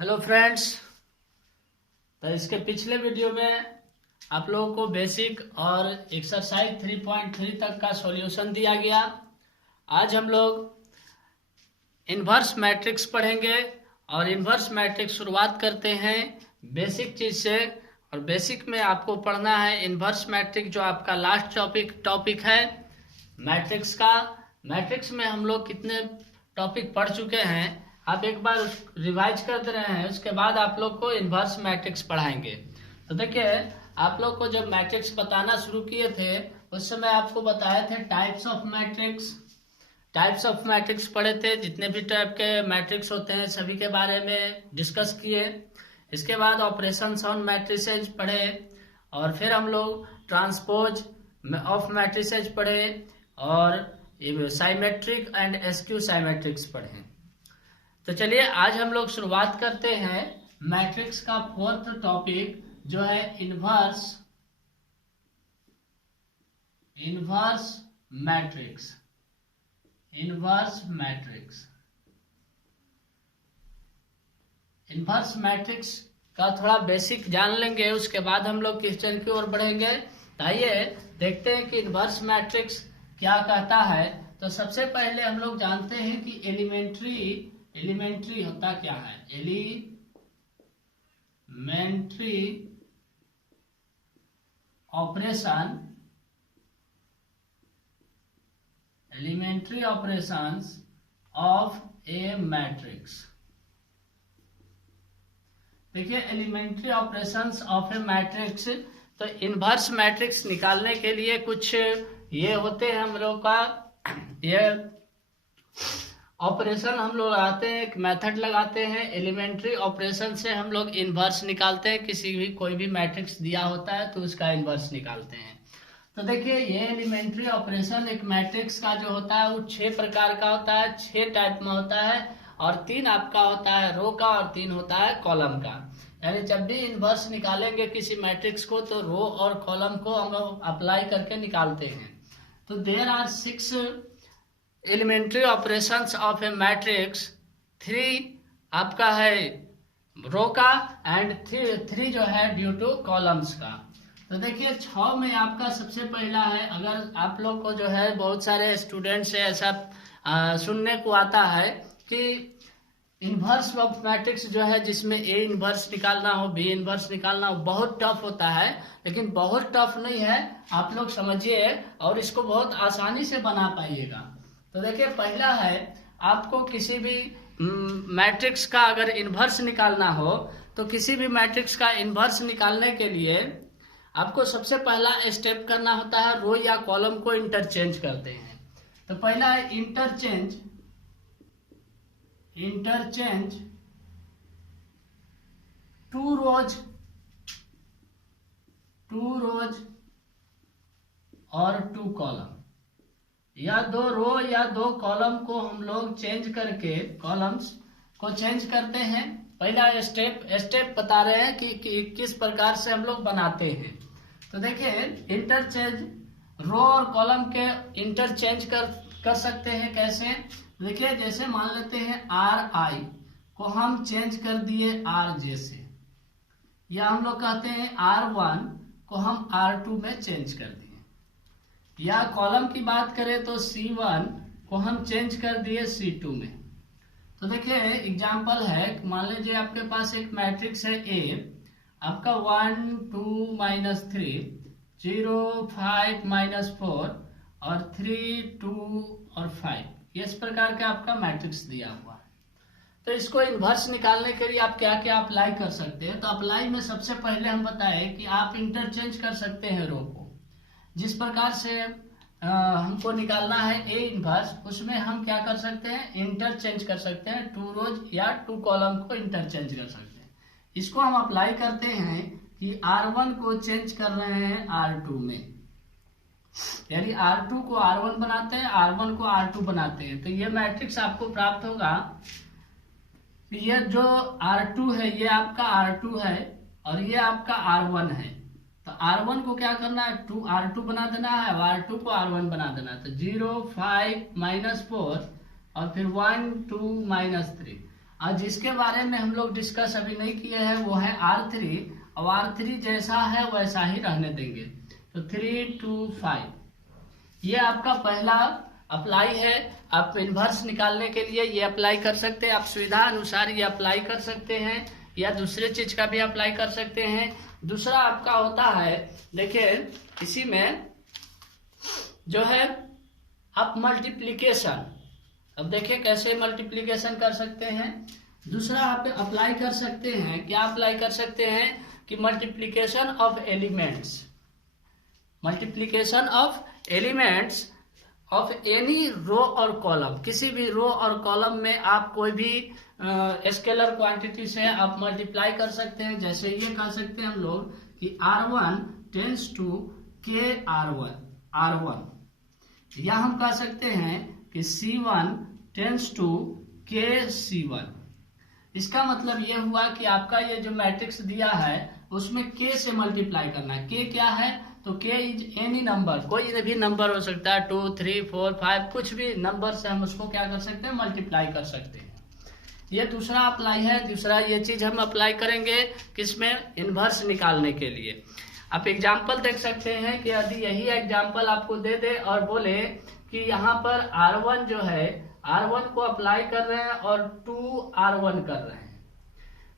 Hello friends. तो इसके पिछले वीडियो में आप लोगों को बेसिक और एक्सरसाइज 3.3 तक का सॉल्यूशन दिया गया। आज हम लोग इन्वर्स मैट्रिक्स पढ़ेंगे और इन्वर्स मैट्रिक्स शुरुआत करते हैं बेसिक चीज से। और बेसिक में आपको पढ़ना है इन्वर्स मैट्रिक्स, जो आपका लास्ट टॉपिक है मैट्रिक्स का। मैट्रिक्स में हम लोग कितने टॉपिक पढ़ चुके हैं, आप एक बार रिवाइज कर दे रहे हैं, उसके बाद आप लोग को इन्वर्स मैट्रिक्स पढ़ाएंगे। तो देखिए, आप लोग को जब मैट्रिक्स बताना शुरू किए थे उस समय आपको बताए थे टाइप्स ऑफ मैट्रिक्स पढ़े थे। जितने भी टाइप के मैट्रिक्स होते हैं सभी के बारे में डिस्कस किए। इसके बाद ऑपरेशंस ऑन मैट्रिसेज पढ़े और फिर हम लोग ट्रांसपोज ऑफ मैट्रिसेज पढ़े और साइमेट्रिक एंड एस्क्यू साइमेट्रिक्स पढ़े। तो चलिए आज हम लोग शुरुआत करते हैं मैट्रिक्स का फोर्थ टॉपिक, जो है इन्वर्स मैट्रिक्स। इन्वर्स मैट्रिक्स का थोड़ा बेसिक जान लेंगे, उसके बाद हम लोग क्वेश्चन की ओर बढ़ेंगे। तो आइए देखते हैं कि इन्वर्स मैट्रिक्स क्या कहता है। तो सबसे पहले हम लोग जानते हैं कि एलिमेंट्री होता क्या है। Elementary operations of a matrix. देखिए, elementary operations of a matrix, तो इन्वर्स मैट्रिक्स निकालने के लिए कुछ ये होते हैं हम लोग का, ये ऑपरेशन हम लोग लगाते हैं, एक मेथड लगाते हैं। एलिमेंट्री ऑपरेशन से हम लोग इन्वर्स निकालते हैं। कोई भी मैट्रिक्स दिया होता है तो उसका इन्वर्स निकालते हैं। तो देखिए, ये एलिमेंट्री ऑपरेशन एक मैट्रिक्स का जो होता है वो 6 प्रकार का होता है, 6 टाइप में होता है। और 3 आपका होता है रो का और 3 होता है कॉलम का। यानी जब भी इन्वर्स निकालेंगे किसी मैट्रिक्स को तो रो और कॉलम को हम लोग अप्लाई करके निकालते हैं। तो there are 6 elementary operations of a matrix. 3 आपका है रो का एंड 3 जो है ड्यू टू कॉलम्स का। तो देखिए, 6 में आपका सबसे पहला है, अगर आप लोग को जो है बहुत सारे स्टूडेंट से ऐसा सुनने को आता है कि इन्वर्स ऑफ मैट्रिक्स जो है जिसमें ए इन्वर्स निकालना हो, बी इन्वर्स निकालना हो, बहुत टफ होता है। लेकिन बहुत टफ नहीं है, आप लोग समझिए और इसको बहुत आसानी से बना पाइएगा। तो देखिए, पहला है, आपको किसी भी मैट्रिक्स का अगर इन्वर्स निकालना हो तो किसी भी मैट्रिक्स का इन्वर्स निकालने के लिए आपको सबसे पहला स्टेप करना होता है, रो या कॉलम को इंटरचेंज करते हैं। तो पहला है इंटरचेंज 2 रोज और 2 कॉलम, या 2 रो या 2 कॉलम को हम लोग चेंज करके कॉलम्स को चेंज करते हैं। पहला स्टेप बता रहे हैं कि किस प्रकार से हम लोग बनाते हैं। तो देखिए, इंटरचेंज रो और कॉलम के इंटरचेंज कर सकते हैं कैसे। देखिए, जैसे मान लेते हैं RI को हम चेंज कर दिए RJ से, या हम लोग कहते हैं R1 को हम R2 में चेंज कर दिए, या कॉलम की बात करें तो C1 को हम चेंज कर दिए C2 में। तो देखिए, एग्जांपल है, मान लीजिए आपके पास एक मैट्रिक्स है A, आपका 1 2 -3 0 5 -4 और 3 2 और 5, इस प्रकार का आपका मैट्रिक्स दिया हुआ है। तो इसको इन्वर्स निकालने के लिए आप क्या क्या अप्लाई कर सकते हैं। तो अप्लाई में सबसे पहले हम बताए कि आप इंटरचेंज कर सकते हैं रो को। जिस प्रकार से हमको निकालना है ए इन्वर्स, उसमें हम क्या कर सकते हैं, इंटरचेंज कर सकते हैं। 2 रोज या 2 कॉलम को इंटरचेंज कर सकते हैं। इसको हम अप्लाई करते हैं कि R1 को चेंज कर रहे हैं R2 में, यानी R2 को R1 बनाते हैं, R1 को R2 बनाते हैं। तो ये मैट्रिक्स आपको प्राप्त होगा। ये जो R2 है ये आपका R2 है और ये आपका R1 है। तो R1 को क्या करना है, R2 बना देना है, R2 को R1 बना देना है। तो 0 5 -4 और फिर 1 2 -3। और जिसके बारे में हम लोग डिस्कस अभी नहीं किए हैं वो है R3। अब R3 जैसा है वैसा ही रहने देंगे। तो 3 2 5 ये आपका पहला अप्लाई है। आप इन्वर्स निकालने के लिए ये अप्लाई कर सकते हैं, आप सुविधा अनुसार ये अप्लाई कर सकते हैं या दूसरे चीज का भी अप्लाई कर सकते हैं। दूसरा आपका होता है, देखिए इसी में जो है आप मल्टीप्लीकेशन, अब देखिए कैसे मल्टीप्लीकेशन कर सकते हैं। दूसरा आप अप्लाई कर सकते हैं, क्या अप्लाई कर सकते हैं कि multiplication of elements, multiplication of elements of any row और कॉलम, किसी भी रो और कॉलम में आप कोई भी स्केलर क्वांटिटी से आप मल्टीप्लाई कर सकते हैं। जैसे ये कह सकते हैं हम लोग कि R1 टेंस टू के R1, या हम कह सकते हैं कि C1 टेंस टू के C1। इसका मतलब ये हुआ कि आपका ये जो मैट्रिक्स दिया है उसमें k से मल्टीप्लाई करना है। k क्या है? तो k इज एनी नंबर, कोई भी नंबर हो सकता है, 2 3 4 5 कुछ भी नंबर से हम उसको क्या कर सकते हैं, मल्टीप्लाई कर सकते हैं। ये दूसरा अप्लाई है। दूसरा ये चीज हम अप्लाई करेंगे किसमें, इनवर्स निकालने के लिए। आप एग्जाम्पल देख सकते हैं कि यदि यही एग्जाम्पल आपको दे दे और बोले कि यहाँ पर R1 जो है, R1 को अप्लाई कर रहे हैं और 2R1 कर रहे हैं।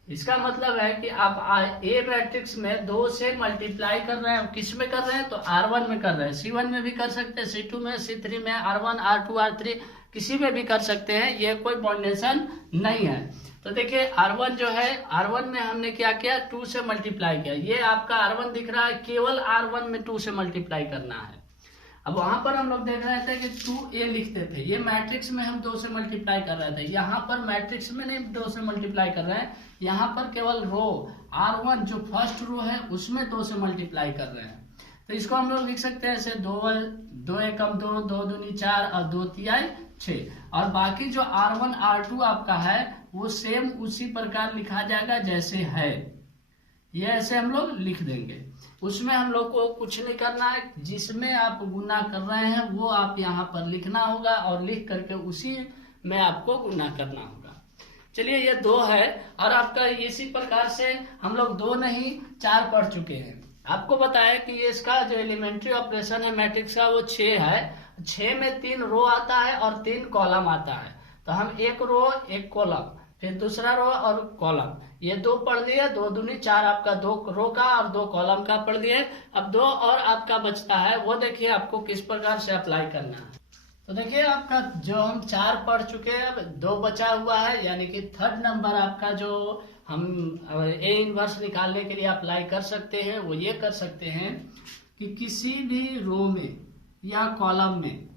इसका मतलब है कि आप ए मैट्रिक्स में 2 से मल्टीप्लाई कर रहे हैं। किस में कर रहे हैं? तो R1 में कर रहे हैं। C1 में भी कर सकते हैं, C2 में, C3 में, R1 R2 R3 किसी में भी कर सकते हैं, ये कोई बाउंडेशन नहीं है। तो देखिए R1 जो है, R1 में हमने क्या किया, 2 से मल्टीप्लाई किया। ये आपका R1 दिख रहा है, केवल R1 में 2 से मल्टीप्लाई करना है। अब वहां पर हम लोग देख रहे थे कि 2a लिखते थे, ये मैट्रिक्स में हम 2 से मल्टीप्लाई कर रहे थे। यहाँ पर मैट्रिक्स में नहीं 2 से मल्टीप्लाई कर रहे हैं, यहाँ पर केवल रो R1 जो फर्स्ट रो है उसमें 2 से मल्टीप्लाई कर रहे हैं। तो इसको हम लोग लिख सकते हैं ऐसे 2 एकम 2, 2 दूनी 4 और 2 तिहाई 6। और बाकी जो R1 R2 आपका है वो सेम उसी प्रकार लिखा जाएगा जैसे है, ये ऐसे हम लोग लिख देंगे। उसमें हम लोग को कुछ नहीं करना है, जिसमें आप गुना कर रहे हैं वो आप यहाँ पर लिखना होगा और लिख करके उसी में आपको गुना करना होगा। चलिए ये 2 है और आपका इसी प्रकार से हम लोग 2 नहीं 4 पढ़ चुके हैं। आपको बताया कि ये इसका जो एलिमेंट्री ऑपरेशन है मैट्रिक्स का वो 6 है। 6 में 3 रो आता है और 3 कॉलम आता है। तो हम 1 रो 1 कॉलम, फिर दूसरा रो और कॉलम, ये 2 पढ़ लिए। 2 दूनी 4 आपका 2 रो का और 2 कॉलम का पढ़ लिए। अब 2 और आपका बचता है, वो देखिए आपको किस प्रकार से अप्लाई करना है। तो देखिए आपका जो हम 4 पढ़ चुके हैं, अब 2 बचा हुआ है, यानी कि थर्ड नंबर आपका जो हम ए इनवर्स निकालने के लिए अप्लाई कर सकते हैं वो ये कर सकते हैं कि किसी भी रो में या कॉलम में,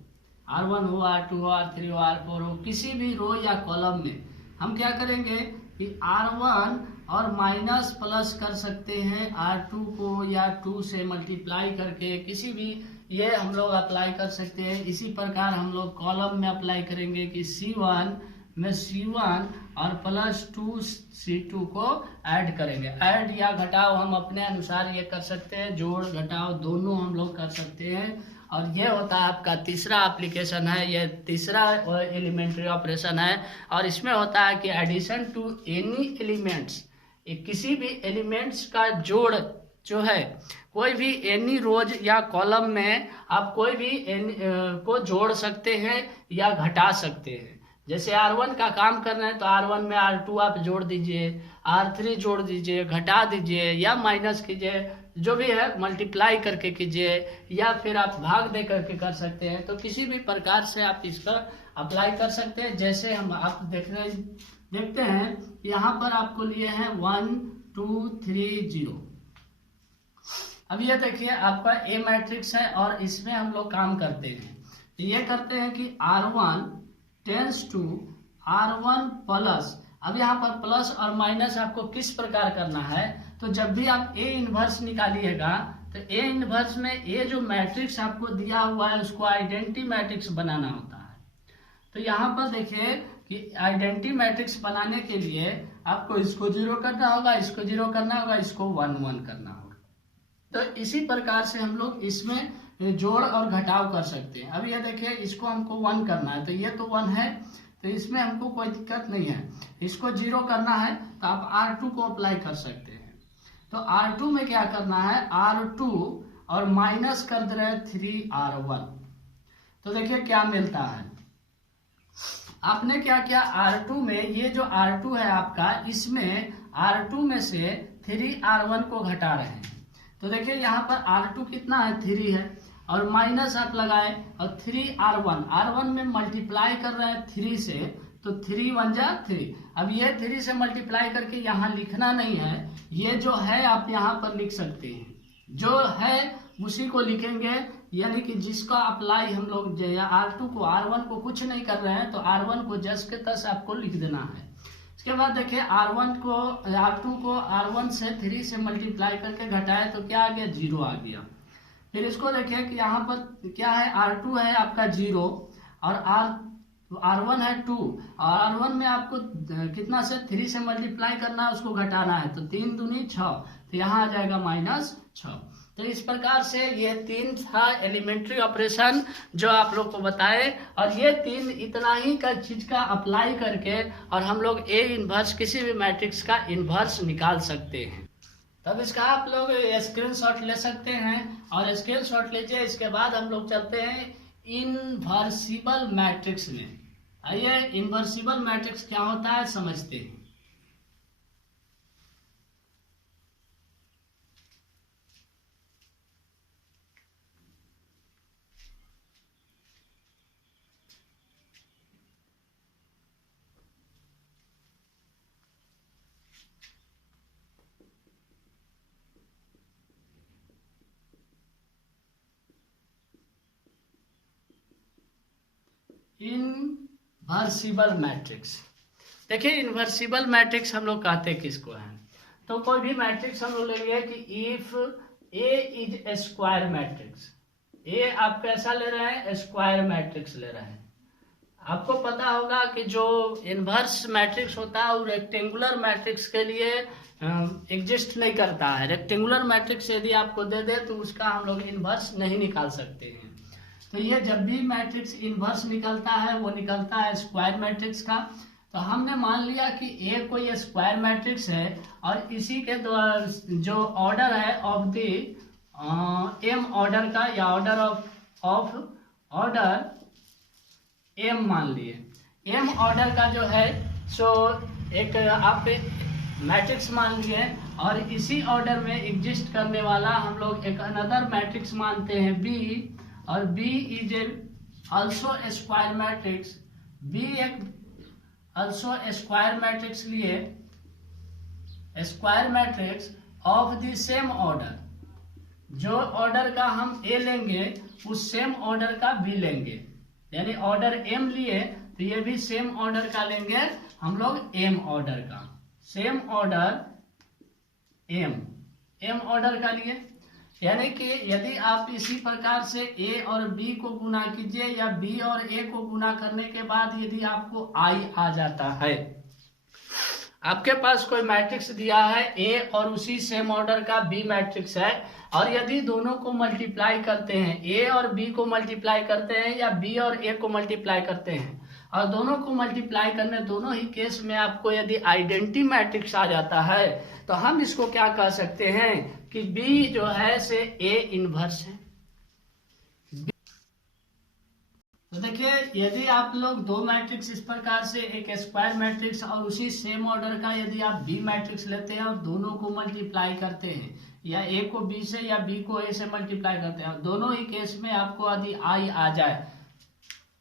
R1 हो, R2 हो, R3 हो, R4 हो, किसी भी रो या कॉलम में हम क्या करेंगे कि R1 और माइनस प्लस कर सकते हैं R2 को, या 2 से मल्टीप्लाई करके किसी भी ये हम लोग अप्लाई कर सकते हैं। इसी प्रकार हम लोग कॉलम में अप्लाई करेंगे कि C1 में C1 और प्लस 2 C2 को ऐड करेंगे। ऐड या घटाव हम अपने अनुसार ये कर सकते हैं, जोड़ घटाव दोनों हम लोग कर सकते हैं। और ये होता है आपका तीसरा एप्लीकेशन है, ये तीसरा एलिमेंट्री ऑपरेशन है। और इसमें होता है कि एडिशन टू एनी एलिमेंट्स, किसी भी एलिमेंट्स का जोड़ जो है, कोई भी एनी रोज या कॉलम में आप कोई भी को जोड़ सकते हैं या घटा सकते हैं। जैसे R1 का काम कर रहे हैं तो R1 में R2 आप जोड़ दीजिए, R3 जोड़ दीजिए, घटा दीजिए या माइनस कीजिए, जो भी है मल्टीप्लाई करके कीजिए, या फिर आप भाग दे करके कर सकते हैं। तो किसी भी प्रकार से आप इसका अप्लाई कर सकते हैं। जैसे हम आप देखते हैं यहाँ पर आपको लिए हैं 1 2 3 0। अब ये देखिए आपका ए मैट्रिक्स है और इसमें हम लोग काम करते हैं। तो ये करते हैं कि R1 tense to R1 plus, अब यहाँ पर प्लस और माइनस आपको किस प्रकार करना है, तो जब भी आप ए इनवर्स निकालिएगा तो ए इनवर्स में ए जो मैट्रिक्स आपको दिया हुआ है उसको आइडेंटिटी मैट्रिक्स बनाना होता है। तो यहाँ पर देखिए कि आइडेंटिटी मैट्रिक्स बनाने के लिए आपको इसको 0 करना होगा, इसको 0 करना होगा, इसको 1 1 करना होगा। तो इसी प्रकार से हम लोग इसमें जोड़ और घटाव कर सकते हैं। अब ये देखिए इसको हमको 1 करना है, तो ये तो 1 है, तो इसमें हमको कोई दिक्कत नहीं है। इसको 0 करना है तो आप R2 को अप्लाई कर सकते हैं। तो R2 में क्या करना है, R2 और माइनस कर दे रहे हैं 3R1। तो देखिए क्या मिलता है। आपने क्या किया, R2 में ये जो R2 है आपका, इसमें R2 में से 3R1 को घटा रहे हैं। तो देखिए यहाँ पर R2 कितना है, 3 है, और माइनस आप लगाए और 3R1 में मल्टीप्लाई कर रहे हैं 3 से, तो 3 1 जा 3। अब ये 3 से मल्टीप्लाई करके यहाँ लिखना नहीं है, ये जो है आप यहाँ पर लिख सकते हैं, जो है उसी को लिखेंगे। यानी कि जिसका अप्लाई हम लोग R2 को R1 को कुछ नहीं कर रहे हैं, तो R1 को जस के तस आपको लिख देना है। इसके बाद देखिए R2 को R1 से 3 से मल्टीप्लाई करके घटाए तो क्या आ गया, 0 आ गया। फिर इसको देखिए कि यहाँ पर क्या है, R2 है आपका 0 और R1 है 2, और R1 में आपको कितना से 3 से मल्टीप्लाई करना है, उसको घटाना है, तो 3 दूनी 6, तो यहाँ आ जाएगा -6। तो इस प्रकार से ये 3 था एलिमेंट्री ऑपरेशन जो आप लोग को बताए, और ये 3 इतना ही का चीज का अप्लाई करके और हम लोग ए इनवर्स किसी भी मैट्रिक्स का इनवर्स निकाल सकते हैं। तब इसका आप लोग स्क्रीनशॉट ले सकते हैं, और स्क्रीनशॉट लीजिए। इसके बाद हम लोग चलते हैं इनवर्सिबल मैट्रिक्स में। आइए इनवर्सिबल मैट्रिक्स क्या होता है समझते हैं। इनवर्सिबल मैट्रिक्स, देखिए इनवर्सिबल मैट्रिक्स हम लोग कहते किसको हैं, तो कोई भी मैट्रिक्स हम लोग लेंगे कि if A is a square matrix, A आप कैसा ले रहे हैं, स्क्वायर मैट्रिक्स ले रहे हैं। आपको पता होगा कि जो इनवर्स मैट्रिक्स होता है वो रेक्टेंगुलर मैट्रिक्स के लिए एग्जिस्ट नहीं करता है। रेक्टेंगुलर मैट्रिक्स यदि आपको दे दे तो उसका हम लोग इनवर्स नहीं निकाल सकते हैं। तो ये जब भी मैट्रिक्स इनवर्स निकलता है वो निकलता है स्क्वायर मैट्रिक्स का। तो हमने मान लिया कि ए कोई स्क्वायर मैट्रिक्स है, और इसी के द्वारा जो ऑर्डर है ऑफ द एम ऑर्डर का, या ऑर्डर ऑफ ऑर्डर एम मान लिए। एम ऑर्डर का जो है सो एक आप मैट्रिक्स मान लिए, और इसी ऑर्डर में एग्जिस्ट करने वाला हम लोग एक अनदर मैट्रिक्स मानते हैं बी, और B is also square matrix. B एक ऑल्सो स्क्वायर मैट्रिक्स लिए, square matrix of the same order, जो ऑर्डर का हम A लेंगे उस सेम ऑर्डर का B लेंगे। यानी ऑर्डर M लिए तो ये भी सेम ऑर्डर का लेंगे हम लोग, M ऑर्डर का, सेम ऑर्डर M ऑर्डर का लिए। यानी कि यदि आप इसी प्रकार से A और B को गुना कीजिए, या B और A को गुना करने के बाद यदि आपको I आ जाता है, आपके पास कोई मैट्रिक्स दिया है A और उसी सेम ऑर्डर का B मैट्रिक्स है, और यदि दोनों को मल्टीप्लाई करते हैं, A और B को मल्टीप्लाई करते हैं या B और A को मल्टीप्लाई करते हैं, और दोनों को मल्टीप्लाई करने दोनों ही केस में आपको यदि आइडेंटिटी मैट्रिक्स आ जाता है, तो हम इसको क्या कह सकते हैं कि B जो है से A इनवर्स है। तो देखिए यदि आप लोग दो मैट्रिक्स इस प्रकार से, एक स्क्वायर मैट्रिक्स और उसी सेम ऑर्डर का यदि आप B मैट्रिक्स लेते हैं और दोनों को मल्टीप्लाई करते हैं, या A को B से या B को A से मल्टीप्लाई करते हैं, दोनों ही केस में आपको यदि I आ जाए,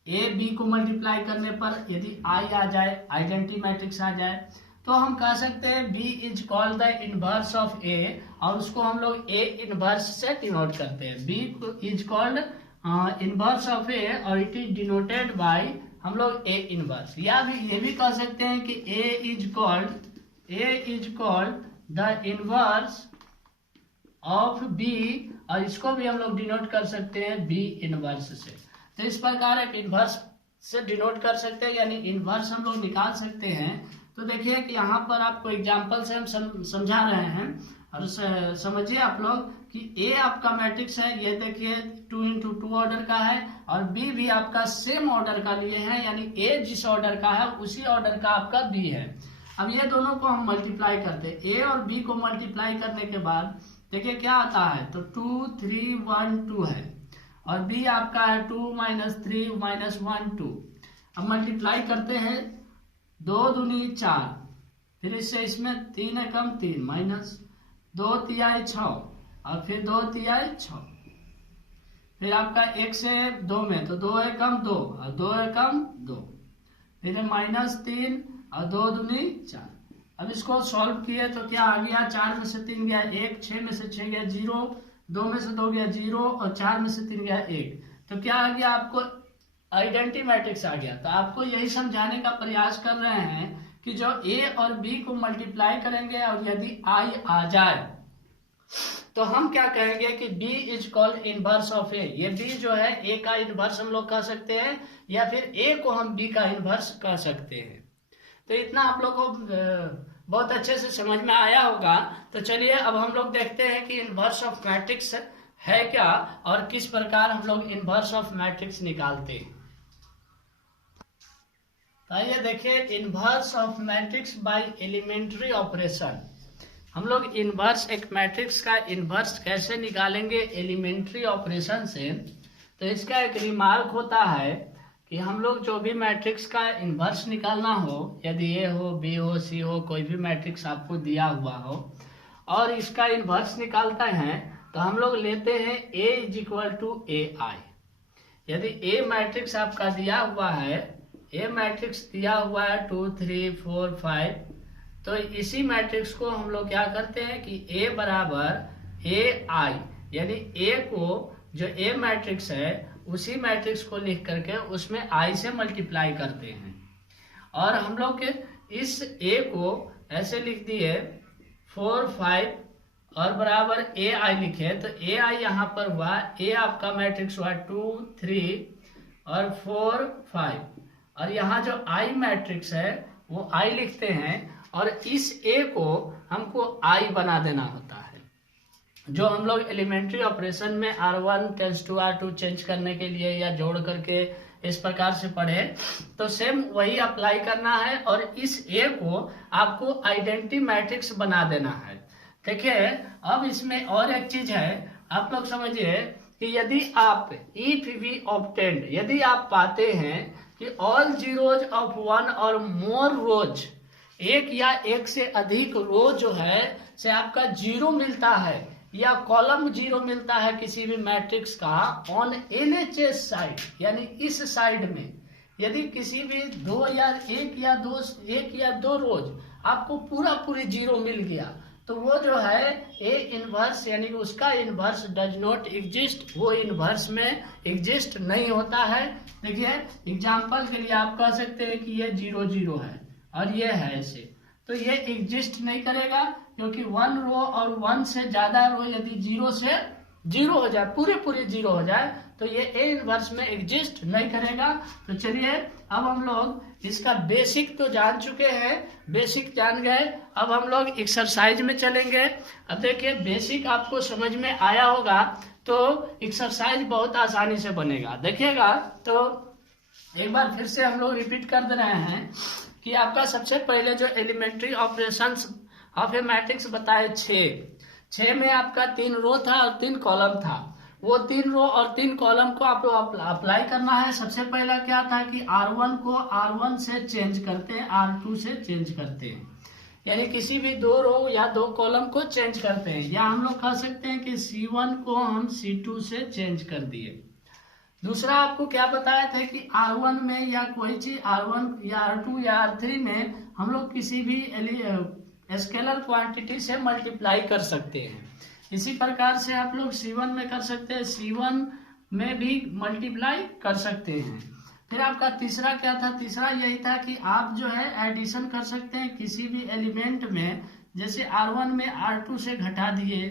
A B को मल्टीप्लाई करने पर यदि I आ जाए, आइडेंटिटी मैट्रिक्स आ जाए, तो हम कह सकते हैं B is called the inverse of A, और उसको हम लोग A इनवर्स से डिनोट करते हैं। B is called inverse of A और इट इज डिनोटेड बाय हम लोग A इनवर्स। या भी ये भी कह सकते हैं कि A is called the inverse of B, और इसको भी हम लोग डिनोट कर सकते हैं B इनवर्स से। तो इस प्रकार एक इनवर्स से डिनोट कर सकते हैं, यानी इनवर्स हम लोग निकाल सकते हैं तो देखिए कि यहाँ पर आपको एग्जाम्पल से हम समझा रहे हैं और समझिए आप लोग कि ए आपका मैट्रिक्स है, ये देखिए 2x2 ऑर्डर का है, और बी भी आपका सेम ऑर्डर का लिए है, यानी ए जिस ऑर्डर का है उसी ऑर्डर का आपका बी है। अब ये दोनों को हम मल्टीप्लाई करते हैं, ए और बी को मल्टीप्लाई करने के बाद देखिए क्या आता है, तो 2 3 1 2 है, और बी आपका है 2 - 3 - 1 2। अब मल्टीप्लाई करते हैं, 2 दूनी 4, फिर इससे इसमें 3 एकम 3 माइनस 2 तिहाई 6, और फिर 2 तिहाई 6, फिर आपका 1 से 2 में तो 2 एकम 2 और 2 एकम 2, फिर -3 और 2 दूनी 4। अब इसको सॉल्व किए तो क्या आ गया, 4 में से 3 गया 1, 6 में से 6 गया 0, 2 में से 2 गया 0, और 4 में से 3 गया 1। तो क्या आ गया, आपको आइडेंटिटी मैट्रिक्स आ गया। तो आपको यही समझाने का प्रयास कर रहे हैं कि जो ए और बी को मल्टीप्लाई करेंगे और यदि आई आ जाए तो हम क्या कहेंगे कि B is called inverse of A. ये B जो है A का इनवर्स हम लोग कह सकते हैं, या फिर A को हम B का इनवर्स कह सकते हैं। तो इतना आप लोग को बहुत अच्छे से समझ में आया होगा। तो चलिए अब हम लोग देखते हैं कि इनवर्स ऑफ मैट्रिक्स है क्या और किस प्रकार हम लोग इनवर्स ऑफ मैट्रिक्स निकालते हैं। आइए देखिए, inverse of matrix by elementary operation. हम लोग इनवर्स एक मैट्रिक्स का इनवर्स कैसे निकालेंगे एलिमेंट्री ऑपरेशन से। तो इसका एक रिमार्क होता है कि हम लोग जो भी मैट्रिक्स का इनवर्स निकालना हो, यदि ए हो बी हो सी हो, कोई भी मैट्रिक्स आपको दिया हुआ हो और इसका इनवर्स निकालते हैं, तो हम लोग लेते हैं A = AI। यदि A मैट्रिक्स आपका दिया हुआ है, A मैट्रिक्स दिया हुआ है 2 3 4 5, तो इसी मैट्रिक्स को हम लोग क्या करते हैं कि A = AI, यानी A को जो A मैट्रिक्स है उसी मैट्रिक्स को लिख करके उसमें I से मल्टीप्लाई करते हैं। और हम लोग इस A को ऐसे लिख दिए 4 5 और बराबर AI लिखे, तो AI यहाँ पर हुआ, A आपका मैट्रिक्स हुआ 2 3 और 4 5, और यहाँ जो I मैट्रिक्स है वो I लिखते हैं, और इस A को हमको I बना देना होता है। जो हम लोग एलिमेंट्री ऑपरेशन में R1 tends to R2 change करने के लिए या जोड़ करके इस प्रकार से पढ़े, तो सेम वही अप्लाई करना है और इस A को आपको आइडेंटिटी मैट्रिक्स बना देना है। देखिए अब इसमें और एक चीज है, आप लोग समझिए कि यदि आप यदि आप पाते हैं कि ऑल जीरोज ऑफ 1 और मोर रोज, एक या एक से अधिक रो जो है से आपका 0 मिलता है या कॉलम 0 मिलता है किसी भी मैट्रिक्स का ऑन LHS साइड, यानी इस साइड में यदि किसी भी एक या दो रोज आपको पूरी 0 मिल गया, तो वो जो है A इनवर्स यानी उसका इनवर्स डज नॉट एग्जिस्ट, वो इनवर्स में एग्जिस्ट नहीं होता है। देखिए एग्जांपल के लिए आप कह सकते हैं कि ये 0 0 है और ये है ऐसे, तो ये एग्जिस्ट नहीं करेगा, क्योंकि 1 रो और 1 से ज्यादा रो यदि 0 से 0 हो जाए, पूरे 0 हो जाए, तो ये A इनवर्स में एग्जिस्ट नहीं करेगा। तो चलिए अब हम लोग इसका बेसिक तो जान चुके हैं, बेसिक जान गए, अब हम लोग एक्सरसाइज में चलेंगे। अब देखिए बेसिक आपको समझ में आया होगा तो एक्सरसाइज बहुत आसानी से बनेगा। देखिएगा तो एक बार फिर से हम लोग रिपीट कर दे रहे हैं कि आपका सबसे पहले जो elementary operations of a matrix बताए 6 में आपका 3 रो था और 3 कॉलम था। वो 3 रो और 3 कॉलम को आप लोग अप्लाई करना है। सबसे पहला क्या था कि R1 को R1 से चेंज करते हैं, R2 से चेंज करते हैं, यानी किसी भी 2 रो या 2 कॉलम को चेंज करते हैं, या हम लोग कह सकते हैं कि C1 को हम C2 से चेंज कर दिए। दूसरा आपको क्या बताया था कि R1 में या कोई चीज R1 या R2 या R3 में हम लोग किसी भी स्केलर क्वांटिटी से मल्टीप्लाई कर सकते हैं। इसी प्रकार से आप लोग C1 में कर सकते हैं, C1 में भी मल्टीप्लाई कर सकते हैं। फिर आपका तीसरा क्या था, तीसरा यही था कि आप जो है एडिशन कर सकते हैं किसी भी एलिमेंट में, जैसे R1 में R2 से घटा दिए,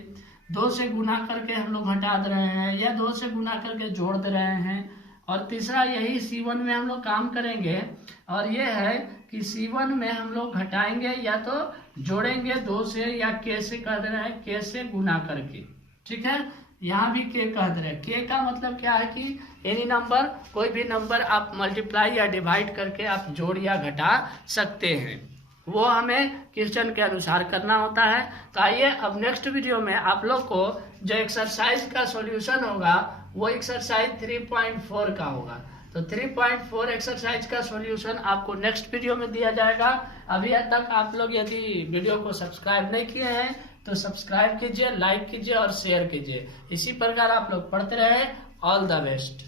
2 से गुना करके हम लोग घटा दे रहे हैं, या 2 से गुना करके जोड़ दे रहे हैं। और तीसरा यही C1 में हम लोग काम करेंगे, और ये है कि C1 में हम लोग घटाएंगे या तो जोड़ेंगे 2 से, या K से कह दे रहे हैं, K से गुना करके। ठीक है, यहाँ भी K कह दे रहे हैं। K का मतलब क्या है कि एनी नंबर, कोई भी नंबर आप मल्टीप्लाई या डिवाइड करके आप जोड़ या घटा सकते हैं, वो हमें क्वेश्चन के अनुसार करना होता है। तो आइए अब नेक्स्ट वीडियो में आप लोग को जो एक्सरसाइज का सॉल्यूशन होगा वो एक्सरसाइज 3.4 का होगा। तो 3.4 एक्सरसाइज का सॉल्यूशन आपको नेक्स्ट वीडियो में दिया जाएगा। अभी तक आप लोग यदि वीडियो को सब्सक्राइब नहीं किए हैं तो सब्सक्राइब कीजिए, लाइक कीजिए और शेयर कीजिए। इसी प्रकार आप लोग पढ़ते रहे। All the best.